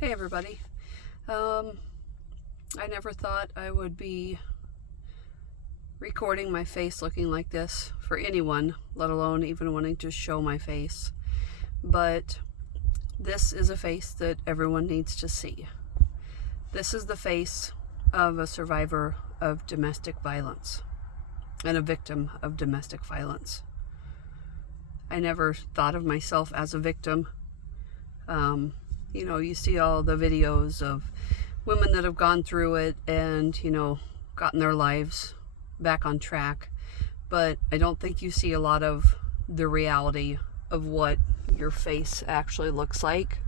Hey everybody. I never thought I would be recording my face looking like this for anyone, let alone even wanting to show my face. But this is a face that everyone needs to see. This is the face of a survivor of domestic violence and a victim of domestic violence. I never thought of myself as a victim. You see all the videos of women that have gone through it and, gotten their lives back on track. But I don't think you see a lot of the reality of what your face actually looks like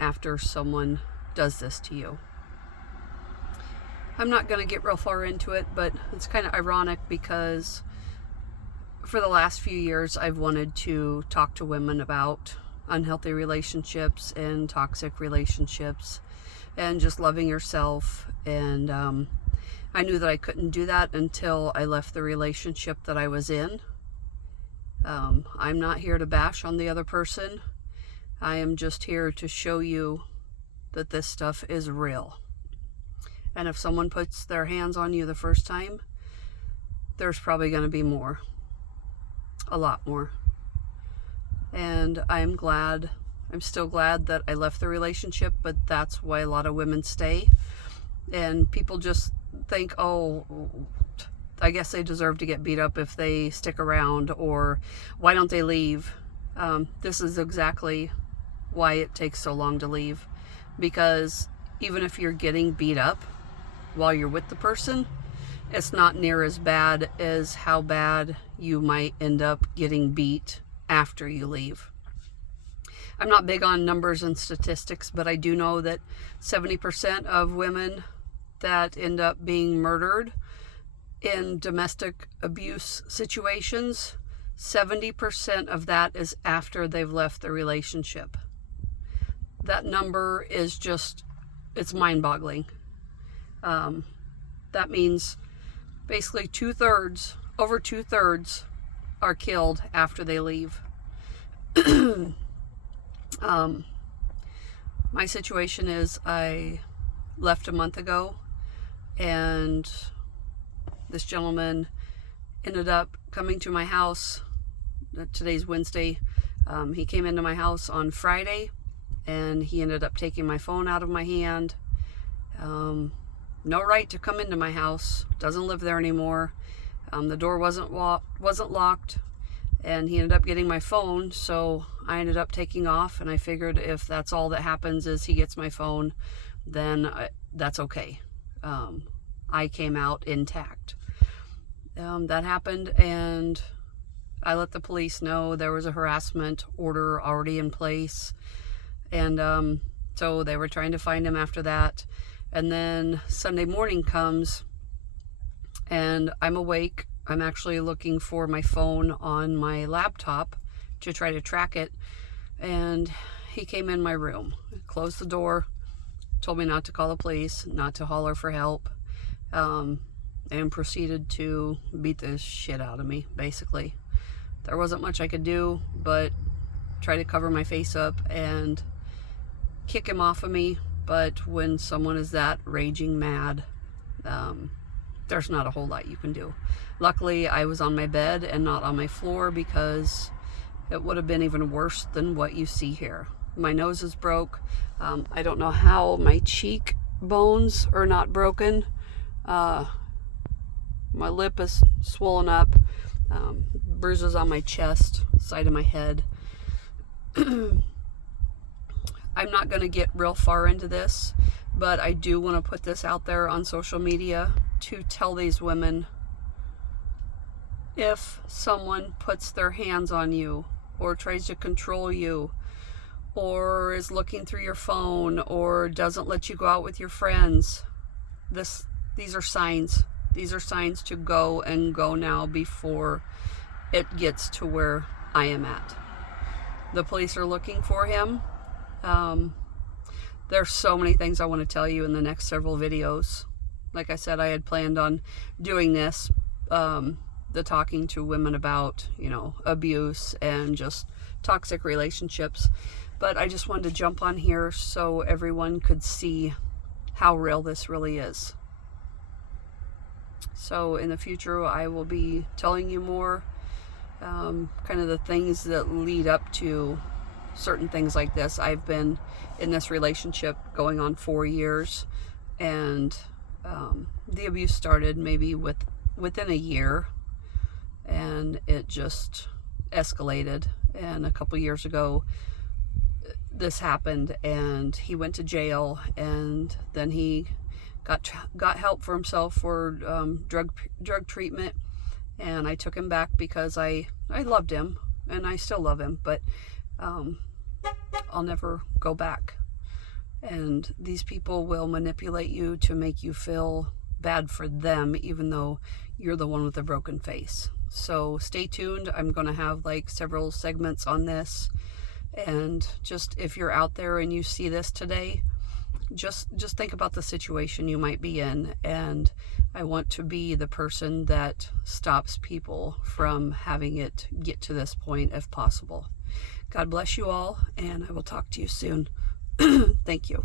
after someone does this to you. I'm not going to get real far into it, but it's kind of ironic because for the last few years I've wanted to talk to women about unhealthy relationships and toxic relationships and just loving yourself, and I knew that I couldn't do that until I left the relationship that I was in. I'm not here to bash on the other person. I am just here to show you that this stuff is real, and if someone puts their hands on you the first time, there's probably going to be more, a lot more. And I'm still glad that I left the relationship, but that's why a lot of women stay. And people just think, oh, I guess they deserve to get beat up if they stick around, or why don't they leave? This is exactly why it takes so long to leave. Because even if you're getting beat up while you're with the person, it's not near as bad as how bad you might end up getting beat after you leave. I'm not big on numbers and statistics, but I do know that 70% of women that end up being murdered in domestic abuse situations, 70% of that is after they've left the relationship. That number is it's mind-boggling. That means basically over two-thirds are killed after they leave. My situation is I left a month ago, and this gentleman ended up coming to my house. Today's Wednesday. He came into my house on Friday, and he ended up taking my phone out of my hand. No right to come into my house. Doesn't live there anymore. The door wasn't locked, and he ended up getting my phone, so I ended up taking off, and I figured if that's all that happens is he gets my phone, then that's okay. I came out intact. That happened, and I let the police know there was a harassment order already in place, and so they were trying to find him after that. And then Sunday morning comes, and I'm awake. I'm actually looking for my phone on my laptop to try to track it, and he came in my room, closed the door, told me not to call the police, not to holler for help, and proceeded to beat the shit out of me, basically. There wasn't much I could do but try to cover my face up and kick him off of me. But when someone is that raging mad, there's not a whole lot you can do. Luckily, I was on my bed and not on my floor, because it would have been even worse than what you see here. My nose is broke. I don't know how my cheek bones are not broken. My lip is swollen up. Bruises on my chest, side of my head. I'm not going to get real far into this, but I do want to put this out there on social media to tell these women, if someone puts their hands on you or tries to control you or is looking through your phone or doesn't let you go out with your friends, these are signs. These are signs to go now before it gets to where I am at. The police are looking for him. There's so many things I want to tell you in the next several videos. Like I said, I had planned on doing this, the talking to women about, abuse and just toxic relationships. But I just wanted to jump on here so everyone could see how real this really is. So in the future, I will be telling you more, kind of the things that lead up to certain things like this. I've been in this relationship going on 4 years, and the abuse started maybe within a year, and it just escalated. And a couple years ago, this happened, and he went to jail, and then he got help for himself for drug treatment, and I took him back because I loved him, and I still love him, but I'll never go back. And these people will manipulate you to make you feel bad for them, even though you're the one with the broken face. So stay tuned. I'm going to have like several segments on this, and just if you're out there and you see this today, just think about the situation you might be in, and I want to be the person that stops people from having it get to this point if possible. God bless you all, and I will talk to you soon. Thank you.